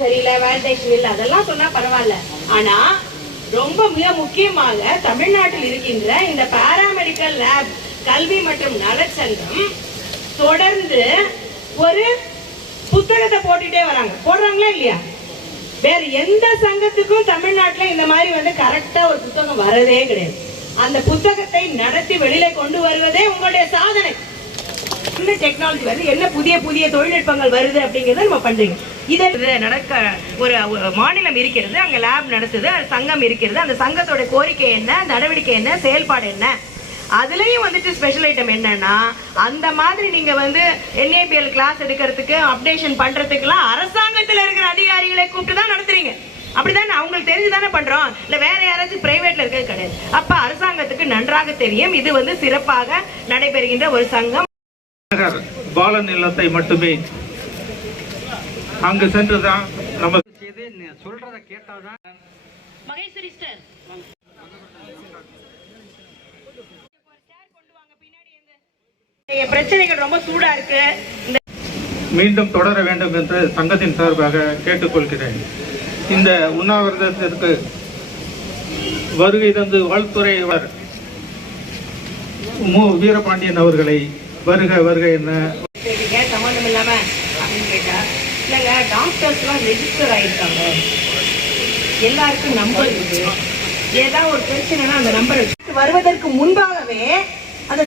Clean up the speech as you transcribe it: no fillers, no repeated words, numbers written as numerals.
சரியில்லை, வேலிடேஷன் இல்லை, அதெல்லாம் சொன்னா பரவாயில்ல. ஆனா ரொம்ப மிக முக்கியமாக தமிழ்நாட்டில் இருக்கின்ற இந்த பாராமெடிக்கல் லேப் கல்வி மற்றும் நலச்சங்கம் தொடர்ந்து ஒரு புத்தகத்தை போட்டுட்டே வராங்க. போடுறாங்களா இல்லையா? வேற எந்த சங்கத்துக்கும் தமிழ்நாட்டில் இந்த மாதிரி கரெக்டா ஒரு புத்தகம் வரதே கிடையாது. அந்த புத்தகத்தை நடத்தி வெளியில கொண்டு வருவதே உங்களுடைய சாதனை. என்ன டெக்னாலஜி வருது, என்ன புதிய புதிய தொழில்நுட்பங்கள் வருது அப்படிங்கறத நம்ம பண்றீங்க. இதை நடக்க ஒரு மாநிலம் இருக்கிறது, அங்க லேப் நடத்துது, சங்கம் இருக்கிறது. அந்த சங்கத்தோட கோரிக்கை என்ன, நடவடிக்கை என்ன, செயல்பாடு என்ன, அதுலயும் ஸ்பெஷல் ஐட்டம் என்னன்னா அந்த மாதிரி நீங்க NABL கிளாஸ் எடுக்கிறதுக்கு அப்டேஷன் பண்றதுக்குலாம் அரசாங்கத்தில் இருக்கிற அதிகாரிகளை கூப்பிட்டு தான் நடத்துறீங்க. அப்படிதான் அவங்களுக்கு தெரிஞ்சுதானே பண்றோம், இல்ல வேற யாராச்சும் பிரைவேட்ல இருக்கிறது கிடையாது. அப்ப அரசாங்கத்துக்கு நன்றாக தெரியும் இது சிறப்பாக நடைபெறுகின்ற ஒரு சங்கம். பாலன் இல்லத்தை மட்டுமே அங்கு சென்றுதான் நம்ம சொல்றத கேட்டாதான். மகேஸ்வரி சார் பிரச்சனைகள் ரொம்ப சூடா இருக்கு, மீண்டும் தொடர வேண்டும் என்று சங்கத்தின் சார்பாக கேட்டுக்கொள்கிறேன். இந்த உண்ணாவிரதத்திற்கு வருகை தந்து வாழ்த்துறைவர் மு வீரபாண்டியன் அவர்களை வருக வருக என்ன சம்பந்தம் இல்லாம அப்படின்னு கேட்டா, இல்லைங்க டாக்டர்ஸ்லாம் ரெஜிஸ்டர் ஆயிருக்காங்க, எல்லாருக்கும் நம்பர் இருக்கு, ஏதாவது ஒரு பிரச்சனைனா அந்த நம்பர் வருவதற்கு முன்பாகவே